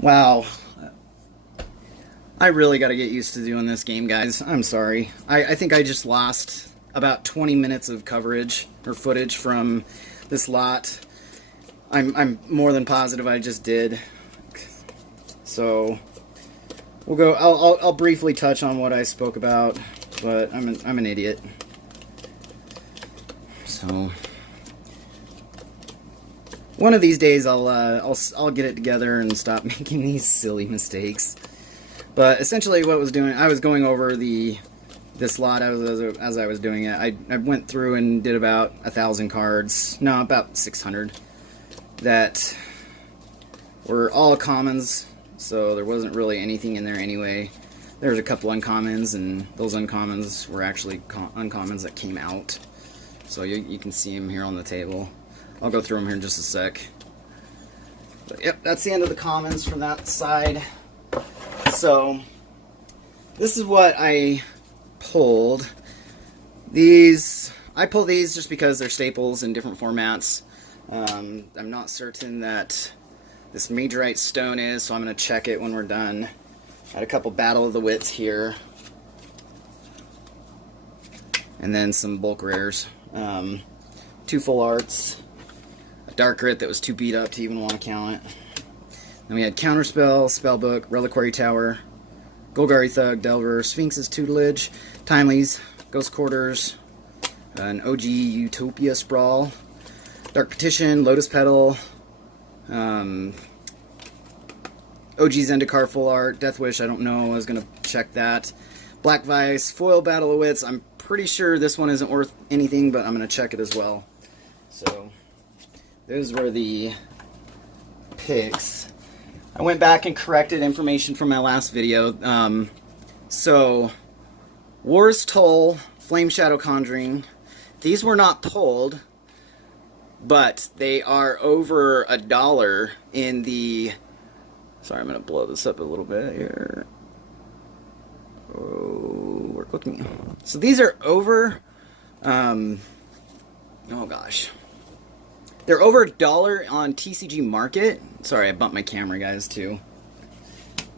Wow. I really got to get used to doing this game, guys. I'm sorry. I think I just lost about 20 minutes of coverage or footage from this lot. I'm more than positive I just did. So we'll go. I'll briefly touch on what I spoke about, but I'm an idiot. So one of these days I'll get it together and stop making these silly mistakes. But essentially, what I was going over this lot as I was doing it. I went through and did about 1,000 cards. No, about 600 that were all commons. So there wasn't really anything in there anyway. There's a couple uncommons, and those uncommons were actually uncommons that came out. So you can see them here on the table. I'll go through them here in just a sec. But yep, that's the end of the commons from that side. So this is what I pulled. I pull these just because they're staples in different formats. I'm not certain that this Majorite stone is, so I'm going to check it when we're done. I had a couple Battle of the Wits here. And then some bulk rares. 2 full arts. A Dark Grit that was too beat up to even want to count it. Then we had Counterspell, Spellbook, Reliquary Tower, Golgari Thug, Delver, Sphinx's Tutelage, Timely's, Ghost Quarters, an OG Utopia Sprawl, Dark Petition, Lotus Petal, OG Zendikar Full Art, Death Wish, I don't know, I was going to check that. Black Vice, Foil Battle of Wits, I'm pretty sure this one isn't worth anything, but I'm going to check it as well. So, those were the picks. I went back and corrected information from my last video. So, War's Toll, Flame Shadow Conjuring, these were not pulled, but they are over $1 in the... Sorry, I'm going to blow this up a little bit here. Oh, work with me. So these are over... oh gosh. They're over $1 on TCG Market. Sorry, I bumped my camera, guys, too.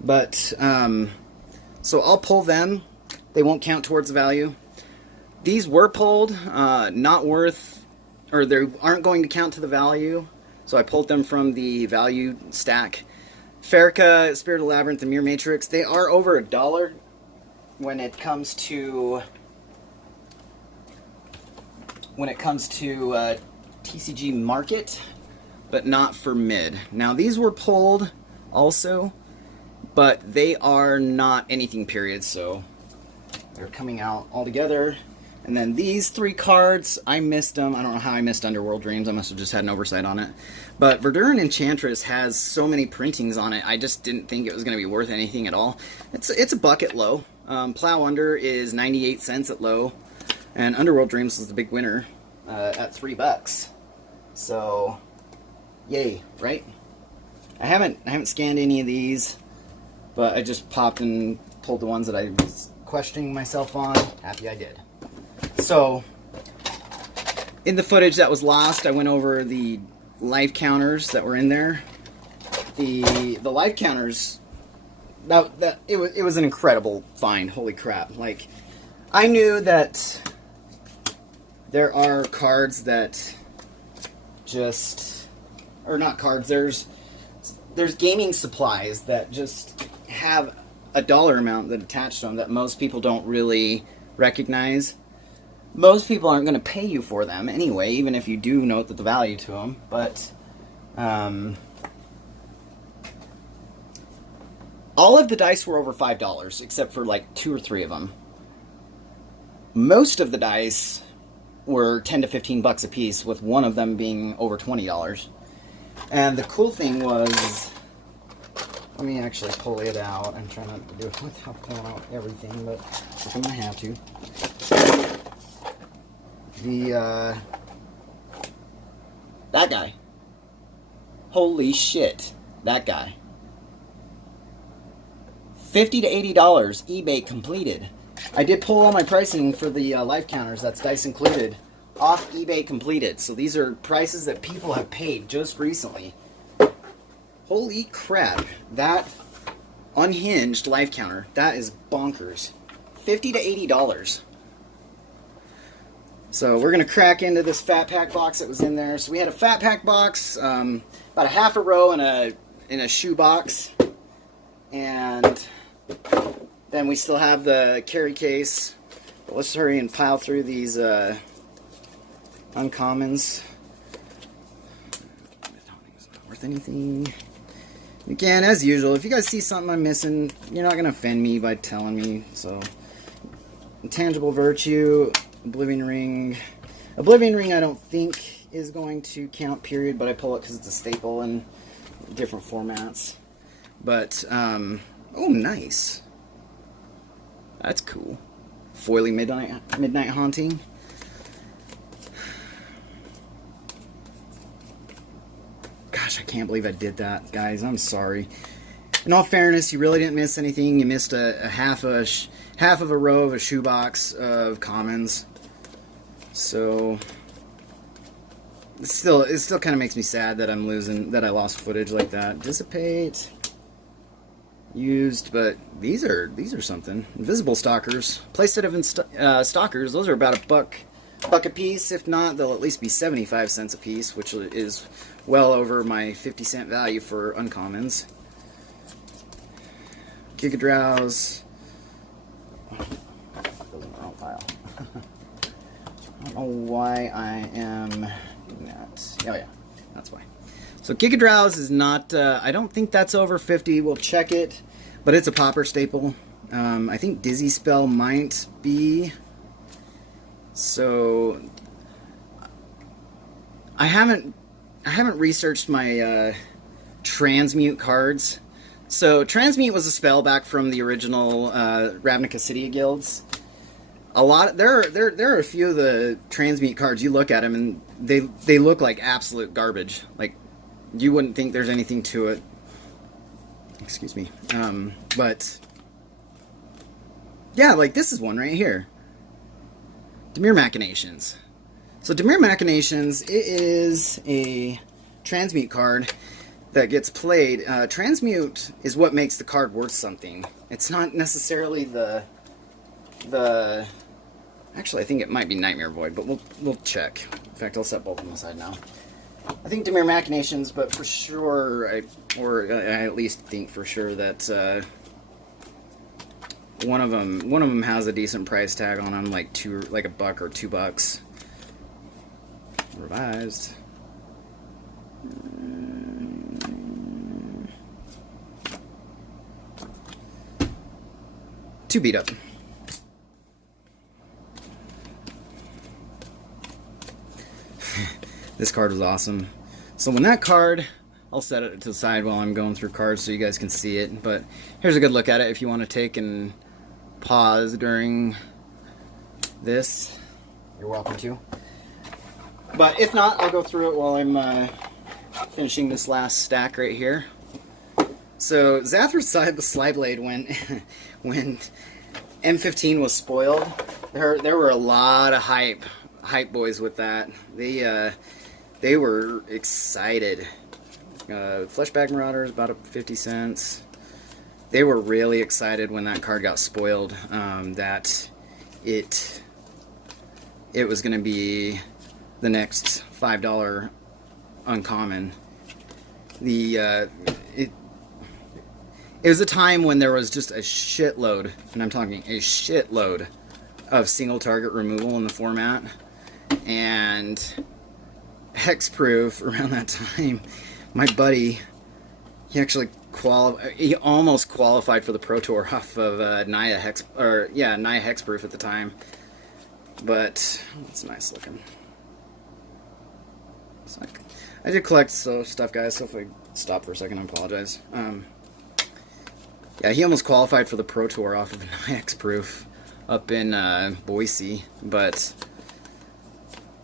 But, so I'll pull them. They won't count towards the value. These were pulled, not worth, or they aren't going to count to the value. So I pulled them from the value stack. Farika, Spirit of Labyrinth, and Mirror Matrix, they are over $1 when it comes to TCG Market, but not for mid. Now these were pulled also, but they are not anything period, so they're coming out all together. And then these 3 cards, I missed them. I don't know how I missed Underworld Dreams. I must have just had an oversight on it. But Verduran Enchantress has so many printings on it, I just didn't think it was going to be worth anything at all. It's a buck at low. Plow Under is 98 cents at low. And Underworld Dreams was the big winner at $3. So, yay, right? I haven't scanned any of these, but I just popped and pulled the ones that I was questioning myself on. Happy I did. So, in the footage that was lost, I went over the life counters that were in there. The life counters, it was an incredible find. Holy crap! Like, I knew that there are cards that just, or not cards. There's gaming supplies that just have a dollar amount that attached to them that most people don't really recognize. Most people aren't going to pay you for them anyway, even if you do note that the value to them. But all of the dice were over $5, except for like 2 or 3 of them. Most of the dice were 10 to 15 bucks a piece, with one of them being over $20. And the cool thing was, let me actually pull it out. I'm trying not to do it without pulling out everything, but I'm going to have to. That guy. Holy shit. That guy. $50 to $80 eBay completed. I did pull all my pricing for the life counters, that's dice included, off eBay completed. So these are prices that people have paid just recently. Holy crap. That unhinged life counter, that is bonkers. $50 to $80. So we're going to crack into this fat pack box that was in there. So we had a fat pack box, about a half a row in a shoe box. And then we still have the carry case. But let's hurry and pile through these uncommons. Not worth anything. Again, as usual, if you guys see something I'm missing, you're not going to offend me by telling me. So, Intangible Virtue, Oblivion Ring. Oblivion Ring I don't think is going to count, period, but I pull it because it's a staple in different formats. But, oh, nice. That's cool. Foily Midnight Haunting. Gosh, I can't believe I did that, guys. I'm sorry. In all fairness, you really didn't miss anything. You missed a half of a row of a shoebox of commons. So it still kind of makes me sad that I lost footage like that. Dissipate. Used, but these are something. Invisible Stalkers. Playset of Stalkers, those are about $1 a piece. If not, they'll at least be 75 cents a piece, which is well over my 50-cent value for uncommons. Gigadrowse. Wrong file. I don't know why I am doing that. Oh yeah, that's why. So Gigadrowse is not, I don't think that's over 50. We'll check it, but it's a popper staple. I think Dizzy Spell might be. So I haven't researched my transmute cards. So transmute was a spell back from the original Ravnica City guilds. There are a few of the transmute cards. You look at them and they look like absolute garbage. Like, you wouldn't think there's anything to it. Excuse me. But yeah, like this is one right here. Demir Machinations. So Demir Machinations, it is a transmute card that gets played. Transmute is what makes the card worth something. It's not necessarily the actually, I think it might be Nightmare Void, but we'll check. In fact, I'll set both of them aside now. I think Demir Machinations, but for sure, I at least think for sure that one of them has a decent price tag on them, like $1 or $2. Revised. Two beat up. This card was awesome. So when that card, I'll set it to the side while I'm going through cards so you guys can see it. But here's a good look at it if you want to take and pause during this. You're welcome to. But if not, I'll go through it while I'm finishing this last stack right here. So Zathras Slyblade, when M15 was spoiled, there were a lot of hype boys with that. They were excited. Fleshback Marauders, about 50 cents. They were really excited when that card got spoiled, that it was going to be the next $5 uncommon. It was a time when there was just a shitload, and I'm talking a shitload, of single target removal in the format, and hexproof around that time. My buddy, he almost qualified for the Pro Tour off of Naya hexproof at the time. But it's nice looking. I did collect stuff, guys, so if I stop for a second, I apologize. Yeah, he almost qualified for the Pro Tour off of Naya hexproof up in Boise, but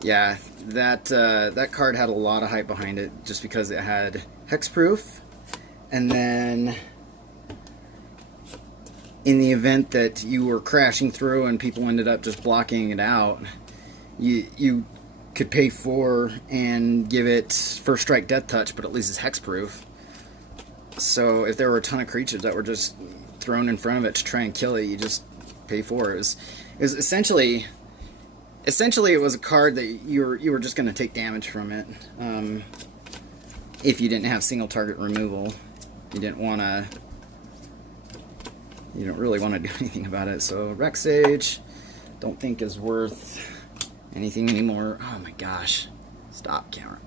yeah, that card had a lot of hype behind it just because it had hexproof, and then in the event that you were crashing through and people ended up just blocking it out, you could pay 4 and give it first strike death touch, but at least it's hexproof. So if there were a ton of creatures that were just thrown in front of it to try and kill it, you just pay for it. It was essentially it was a card that you were just going to take damage from it. If you didn't have single target removal, you didn't really want to do anything about it. So Rex Sage, don't think is worth anything anymore. Oh my gosh, stop camera.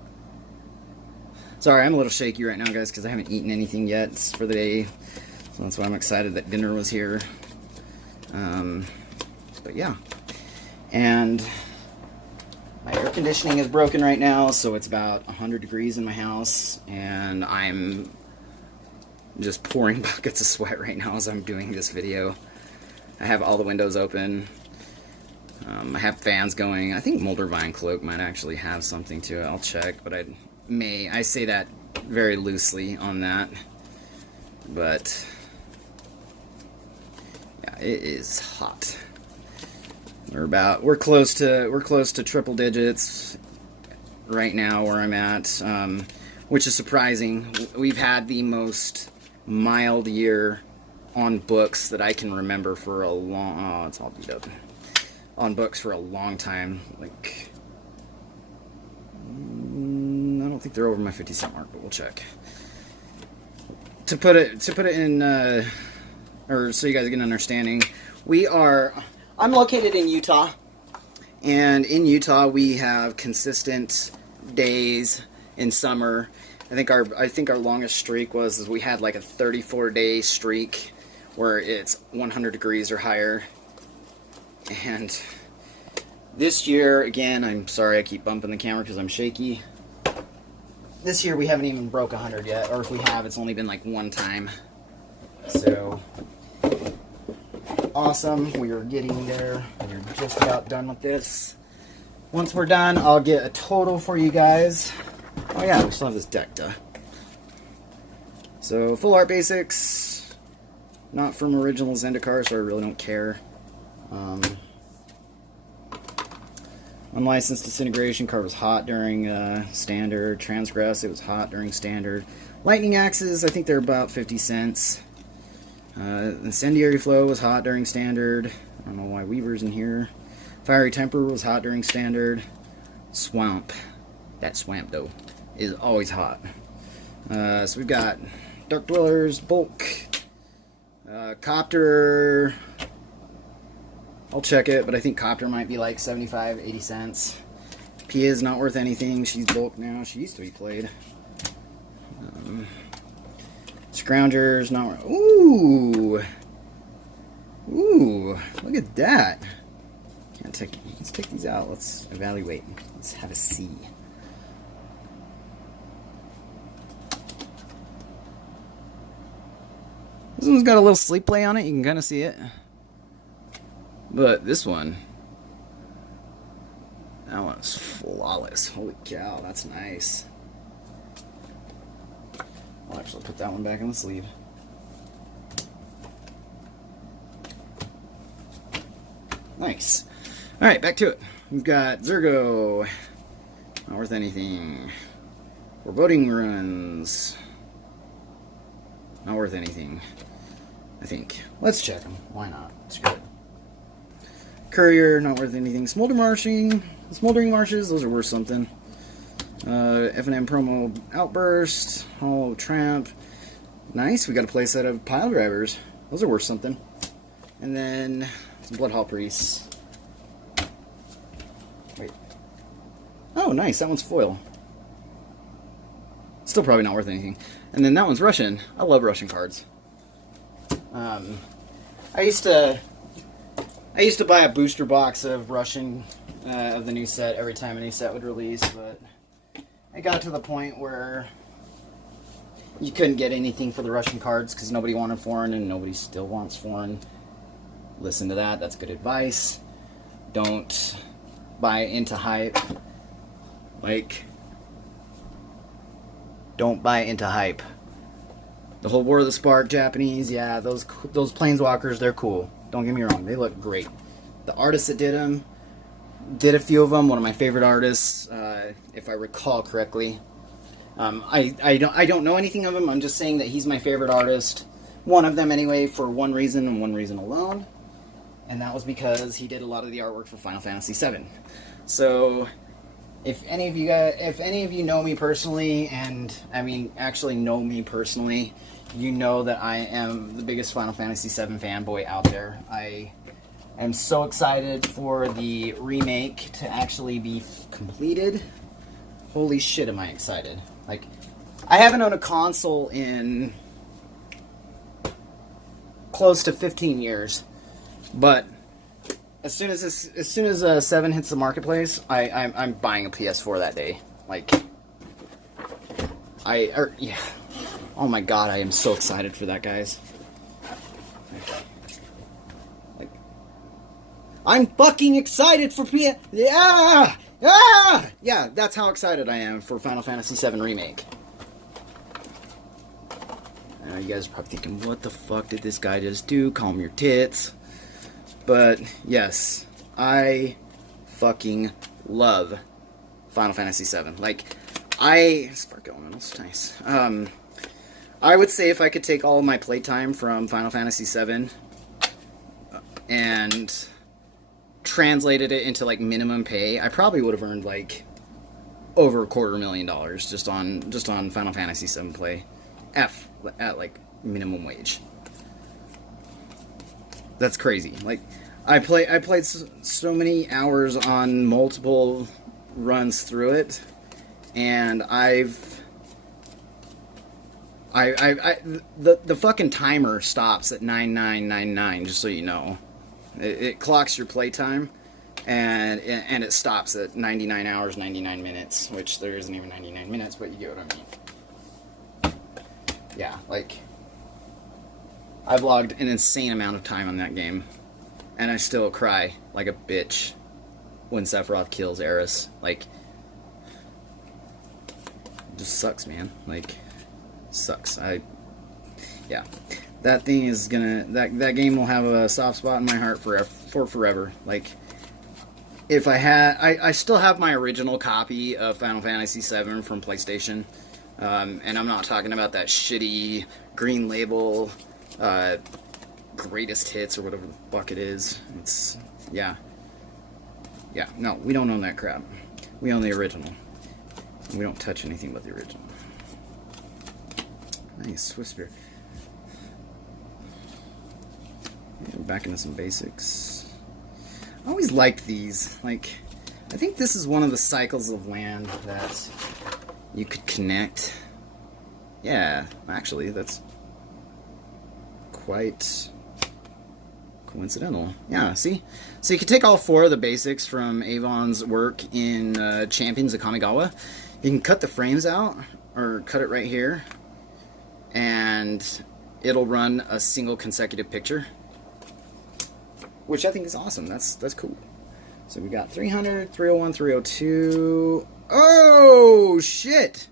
Sorry, I'm a little shaky right now, guys, because I haven't eaten anything yet for the day. So that's why I'm excited that dinner was here. But yeah. And my air conditioning is broken right now, so it's about 100 degrees in my house. And I'm just pouring buckets of sweat right now as I'm doing this video. I have all the windows open. I have fans going. I think Moldervine Cloak might actually have something to it. I'll check, but I say that very loosely on that, but yeah, it is hot. We're close to triple digits right now where I'm at, which is surprising. We've had the most mild year on books that I can remember for a long. Oh, it's all beat up. On books for a long time, like. I don't think they're over my 50-cent mark, but we'll check. To put it in, or so you guys get an understanding, I'm located in Utah, and in Utah we have consistent days in summer. I think our longest streak was we had like a 34-day streak where it's 100 degrees or higher. And this year, again, I'm sorry I keep bumping the camera because I'm shaky. This year we haven't even broke 100 yet, or if we have, it's only been like one time. So, awesome. We are getting there. We're just about done with this. Once we're done, I'll get a total for you guys. Oh yeah, we still have this deck to. So, full art basics. Not from original Zendikar, so I really don't care. Unlicensed Disintegration card was hot during Standard. Transgress, it was hot during Standard. Lightning Axes, I think they're about 50 cents. Incendiary Flow was hot during Standard. I don't know why Weaver's in here. Fiery Temper was hot during Standard. Swamp. That swamp, though, is always hot. So we've got Dark Dwellers, Bulk, Copter. I'll check it, but I think Copter might be like 75, 80 cents. Pia is not worth anything. She's bulk now. She used to be played. Scroungers, not worth. Ooh! Ooh! Look at that. Let's take these out. Let's evaluate. Let's have a see. This one's got a little sleep play on it. You can kind of see it. But this one, that one's flawless. Holy cow, that's nice. I'll actually put that one back in the sleeve. Nice. Alright, back to it. We've got Zergo. Not worth anything. Foreboding Ruins. Not worth anything, I think. Let's check them. Why not? Screw it. Courier, not worth anything. Smoldering Marshes, those are worth something. F&M promo Outburst, Hollow Tramp. Nice, we got a playset of Pile Drivers. Those are worth something. And then some Bloodhall Priests. Wait. Oh, nice, that one's foil. Still probably not worth anything. And then that one's Russian. I love Russian cards. I used to buy a booster box of Russian, of the new set every time a new set would release, but it got to the point where you couldn't get anything for the Russian cards because nobody wanted foreign and nobody still wants foreign. Listen to that, that's good advice. Don't buy into hype. Don't buy into hype. The whole War of the Spark Japanese, yeah, those Planeswalkers, they're cool. Don't get me wrong, they look great. The artist that did them, did a few of them. One of my favorite artists, if I recall correctly. I don't know anything of him. I'm just saying that he's my favorite artist. One of them anyway, for one reason and one reason alone. And that was because he did a lot of the artwork for Final Fantasy VII. So, if any of you know me personally, and I mean actually know me personally, you know that I am the biggest Final Fantasy VII fanboy out there. I am so excited for the remake to actually be completed. Holy shit, am I excited. Like, I haven't owned a console in close to 15 years, but as soon as 7 hits the marketplace, I'm buying a PS4 that day. Like, yeah. Oh my god, I am so excited for that, guys. Like, I'm fucking excited for yeah! Ah! Yeah, that's how excited I am for Final Fantasy VII Remake. I know you guys are probably thinking, what the fuck did this guy just do? Calm your tits. But, yes, I fucking love Final Fantasy VII. Like, Spark Elemental's nice. I would say if I could take all of my playtime from Final Fantasy VII and translated it into, like, minimum pay, I probably would have earned, like, over $250,000 just on Final Fantasy VII play at, like, minimum wage. That's crazy. Like, I played so many hours on multiple runs through it, and the fucking timer stops at 9999, just so you know. It clocks your playtime, and it stops at 99 hours 99 minutes, which there isn't even 99 minutes, but you get what I mean. Yeah, like, I've logged an insane amount of time on that game, and I still cry like a bitch when Sephiroth kills Aerith. Like, it just sucks, man. Like, sucks. Yeah, that thing is gonna, that game will have a soft spot in my heart for forever. Like, if I still have my original copy of Final Fantasy VII from PlayStation, and I'm not talking about that shitty green label greatest hits or whatever the fuck it is. It's, yeah, no, we don't own that crap. We own the original. We don't touch anything but the original. Nice, Swiss beer. Yeah, back into some basics. I always liked these. Like, I think this is one of the cycles of land that you could connect. Yeah, actually, that's quite coincidental. Yeah, see? So you can take all 4 of the basics from Avon's work in Champions of Kamigawa. You can cut the frames out, or cut it right here, and it'll run a single consecutive picture, which I think is awesome. That's cool. So we got 300, 301, 302. Oh, shit!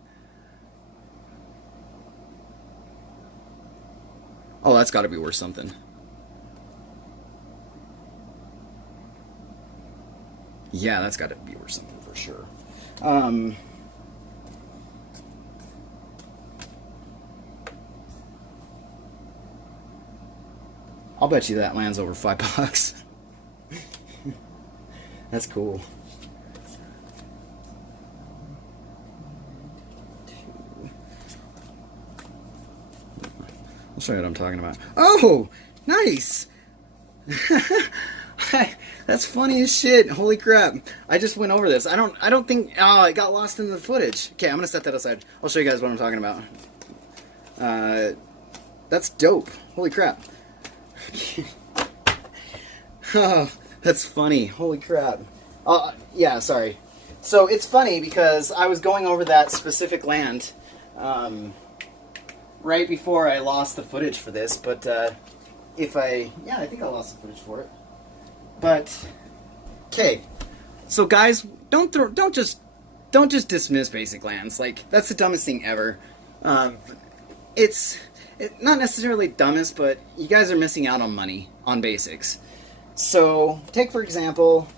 Oh, that's got to be worth something. Yeah, that's got to be worth something for sure. I'll bet you that lands over $5. That's cool. I'll show you what I'm talking about. Oh, nice. That's funny as shit. Holy crap. I just went over this. I don't think, oh, it got lost in the footage. Okay, I'm going to set that aside. I'll show you guys what I'm talking about. That's dope. Holy crap. Oh, that's funny. Holy crap. Yeah, sorry. So it's funny because I was going over that specific land right before I lost the footage for this, but yeah, I think I lost the footage for it. But okay, so guys, don't just dismiss basic lands. Like, that's the dumbest thing ever. It's not necessarily dumbest, but you guys are missing out on money on basics. So take for example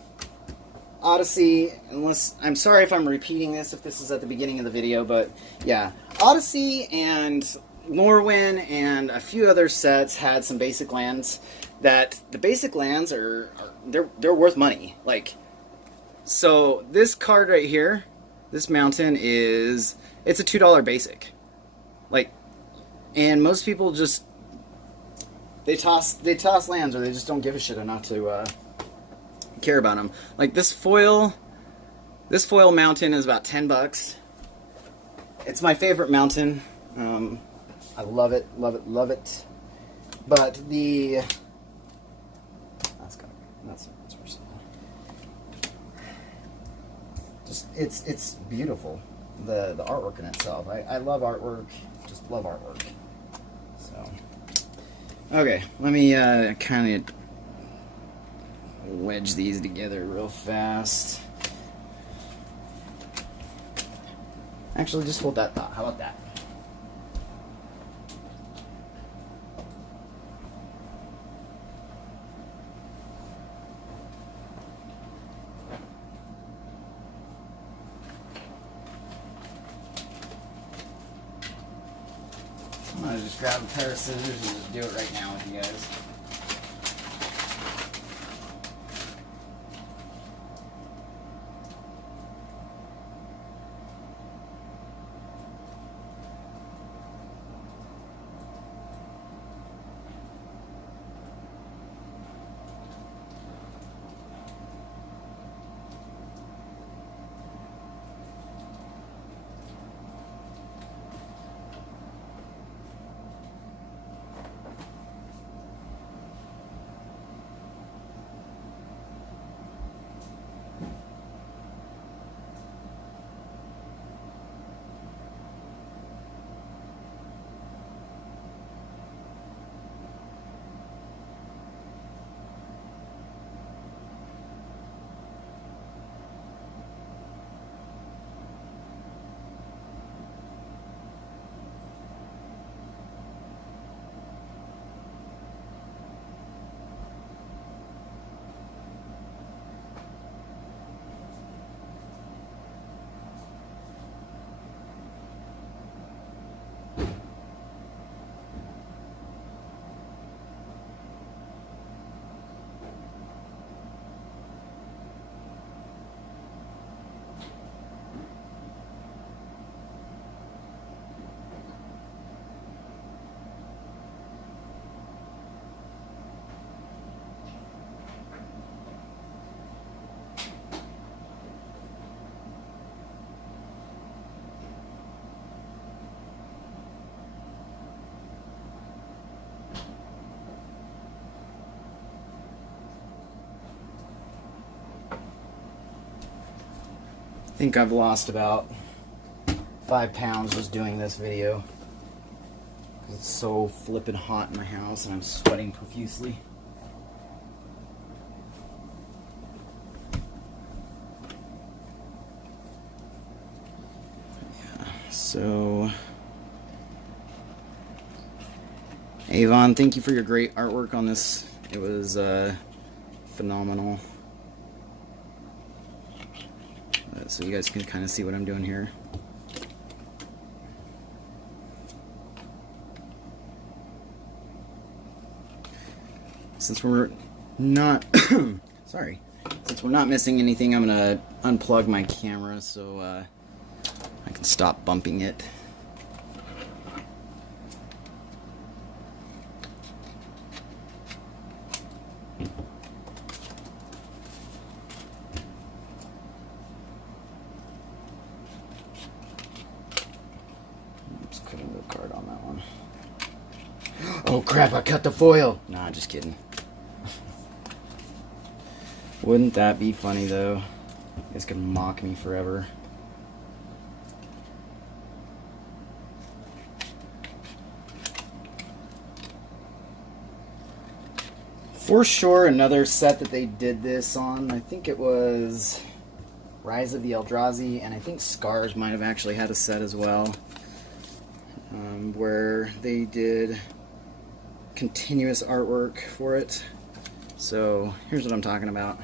Odyssey, unless, I'm sorry if I'm repeating this, if this is at the beginning of the video, but yeah, Odyssey and Lorwyn and a few other sets had some basic lands that the basic lands they're worth money. Like, so this card right here, this mountain it's a $2 basic. Like, and most people just, they toss lands, or they just don't give a shit enough to care about them. Like this foil mountain is about $10. It's my favorite mountain. I love it, love it, love it. But that's worse. Just it's beautiful. The artwork in itself. I love artwork. Just love artwork. So okay, let me kind of wedge these together real fast. Actually, just hold that thought. How about that? I'm gonna just grab a pair of scissors and just do it right now with you guys. I think I've lost about 5 pounds just doing this video. It's so flippin' hot in my house and I'm sweating profusely. Yeah, so Avon, thank you for your great artwork on this. It was phenomenal. So you guys can kind of see what I'm doing here. Since we're not sorry, since we're not missing anything, I'm gonna unplug my camera so I can stop bumping it. Oh crap, I cut the foil! Nah, just kidding. Wouldn't that be funny though? You guys could mock me forever. For sure, another set that they did this on, I think it was Rise of the Eldrazi, and I think Scars might have actually had a set as well, where they did continuous artwork for it. So here's what I'm talking about.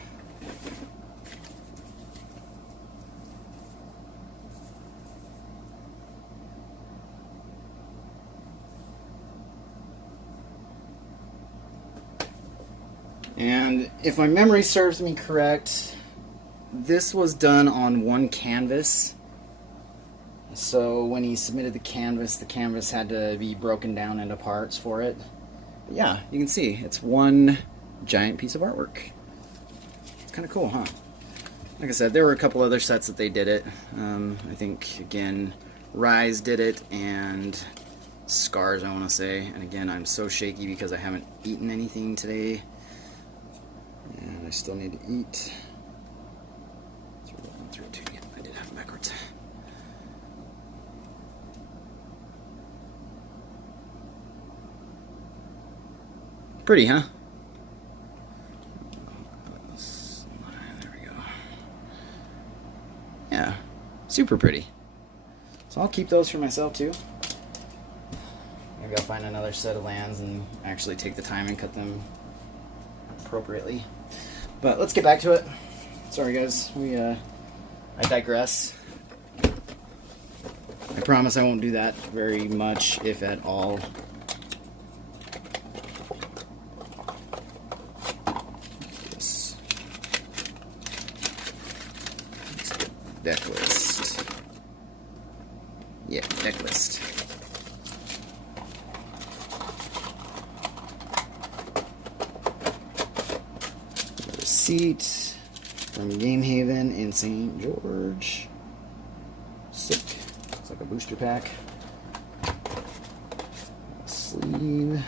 And if my memory serves me correct, this was done on one canvas. So when he submitted the canvas had to be broken down into parts for it. But yeah, you can see it's one giant piece of artwork. It's kind of cool, huh? Like I said, there were a couple other sets that they did it. I think, again, Rise did it, and Scars, I want to say. And again, I'm so shaky because I haven't eaten anything today. And I still need to eat. I did have it backwards. Pretty, huh? There we go. Yeah, super pretty. So I'll keep those for myself too. Maybe I'll find another set of lands and actually take the time and cut them appropriately. But let's get back to it. Sorry guys, I digress. I promise I won't do that very much, if at all. Deck list. Yeah, deck list. Receipt from Game Haven in St. George. Sick. It's like a booster pack. Sleeve.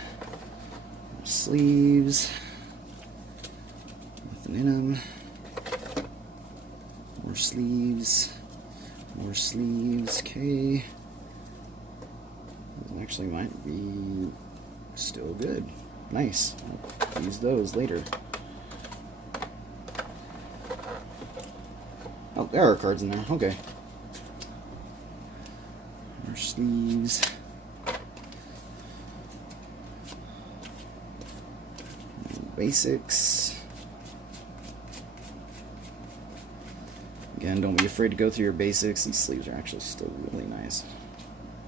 Sleeves. Nothing in them. More sleeves. More sleeves. Okay. Those actually might be still good. Nice. I'll use those later. Oh, there are cards in there. Okay. More sleeves. Basics. Again, don't be afraid to go through your basics. These sleeves are actually still really nice.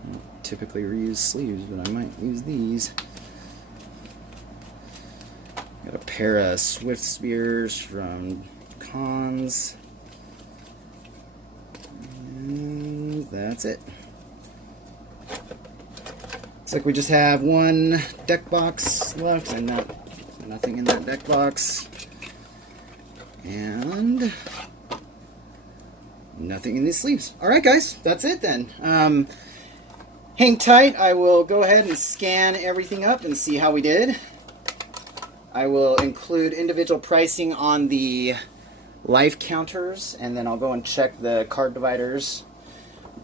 I don't typically reuse sleeves, but I might use these. Got a pair of Swift Spears from Cons. And that's it. Looks like we just have one deck box left, and nothing in that deck box. And nothing in these sleeves. Alright guys, that's it then. Hang tight. I will go ahead and scan everything up and see how we did. I will include individual pricing on the life counters, and then I'll go and check the card dividers.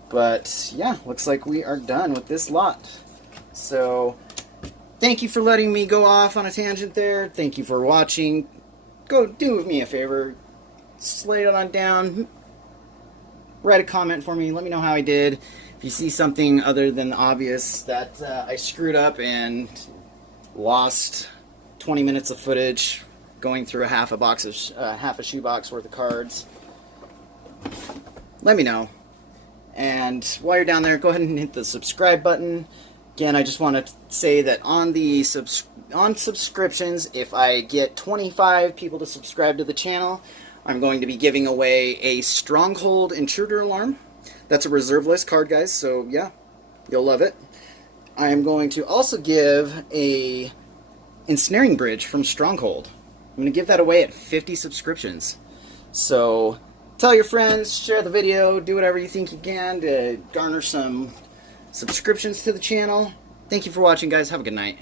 But yeah, looks like we are done with this lot. So thank you for letting me go off on a tangent there. Thank you for watching. Go do me a favor. Slide it on down. Write a comment for me. Let me know how I did. If you see something other than obvious that I screwed up and lost 20 minutes of footage going through half a shoebox worth of cards, let me know. And while you're down there, go ahead and hit the subscribe button. Again, I just want to say that on the subscriptions, if I get 25 people to subscribe to the channel, I'm going to be giving away a Stronghold Intruder Alarm. That's a reserve list card, guys, so yeah, you'll love it. I am going to also give a Ensnaring Bridge from Stronghold. I'm going to give that away at 50 subscriptions. So tell your friends, share the video, do whatever you think you can to garner some subscriptions to the channel. Thank you for watching, guys. Have a good night.